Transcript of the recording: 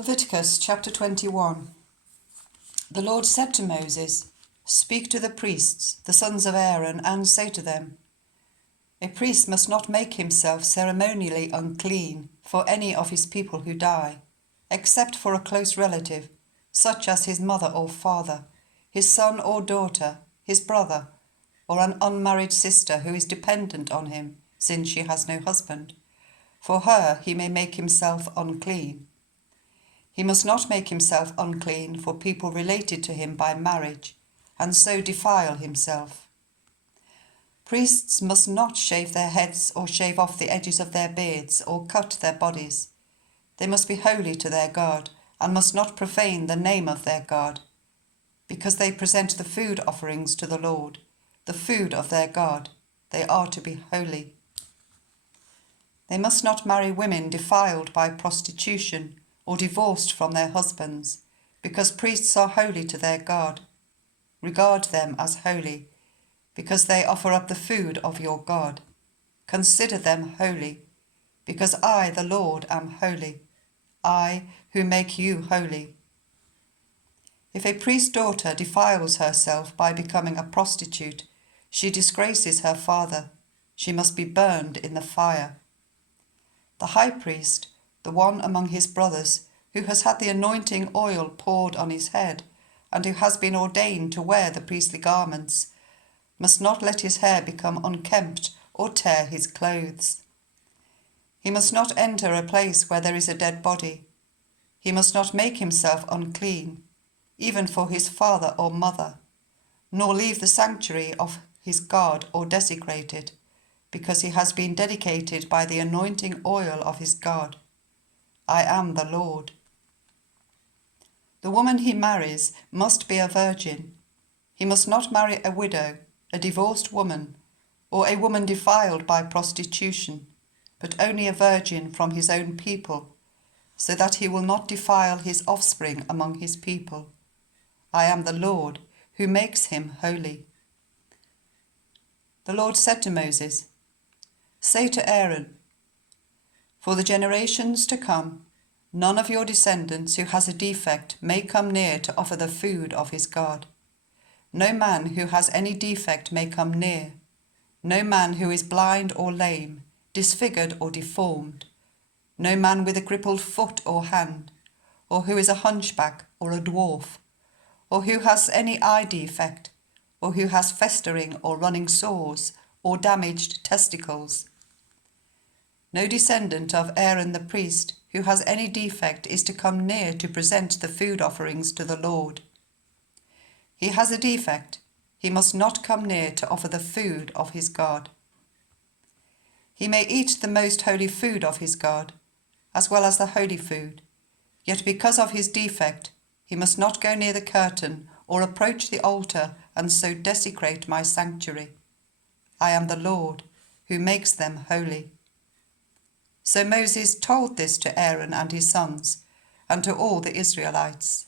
Leviticus chapter 21. The Lord said to Moses, "Speak to the priests, the sons of Aaron, and say to them, a priest must not make himself ceremonially unclean for any of his people who die, except for a close relative, such as his mother or father, his son or daughter, his brother, or an unmarried sister who is dependent on him, since she has no husband. For her he may make himself unclean. He must not make himself unclean for people related to him by marriage, and so defile himself. Priests must not shave their heads or shave off the edges of their beards or cut their bodies. They must be holy to their God and must not profane the name of their God, because they present the food offerings to the Lord, the food of their God. They are to be holy. They must not marry women defiled by prostitution or divorced from their husbands, because priests are holy to their God. Regard them as holy, because they offer up the food of your God. Consider them holy, because I, the Lord, am holy, I who make you holy. If a priest's daughter defiles herself by becoming a prostitute, she disgraces her father. She must be burned in the fire. The high priest, the one among his brothers, who has had the anointing oil poured on his head, and who has been ordained to wear the priestly garments, must not let his hair become unkempt or tear his clothes. He must not enter a place where there is a dead body. He must not make himself unclean, even for his father or mother, nor leave the sanctuary of his God or desecrate it, because he has been dedicated by the anointing oil of his God. I am the Lord. The woman he marries must be a virgin. He must not marry a widow, a divorced woman, or a woman defiled by prostitution, but only a virgin from his own people, so that he will not defile his offspring among his people. I am the Lord, who makes him holy. The Lord said to Moses, "Say to Aaron, for the generations to come, none of your descendants who has a defect may come near to offer the food of his God. No man who has any defect may come near. No man who is blind or lame, disfigured or deformed. No man with a crippled foot or hand, or who is a hunchback or a dwarf, or who has any eye defect, or who has festering or running sores, or damaged testicles. No descendant of Aaron the priest who has any defect is to come near to present the food offerings to the Lord. He has a defect, he must not come near to offer the food of his God. He may eat the most holy food of his God, as well as the holy food, yet because of his defect, he must not go near the curtain or approach the altar and so desecrate my sanctuary. I am the Lord, who makes them holy." So Moses told this to Aaron and his sons, and to all the Israelites.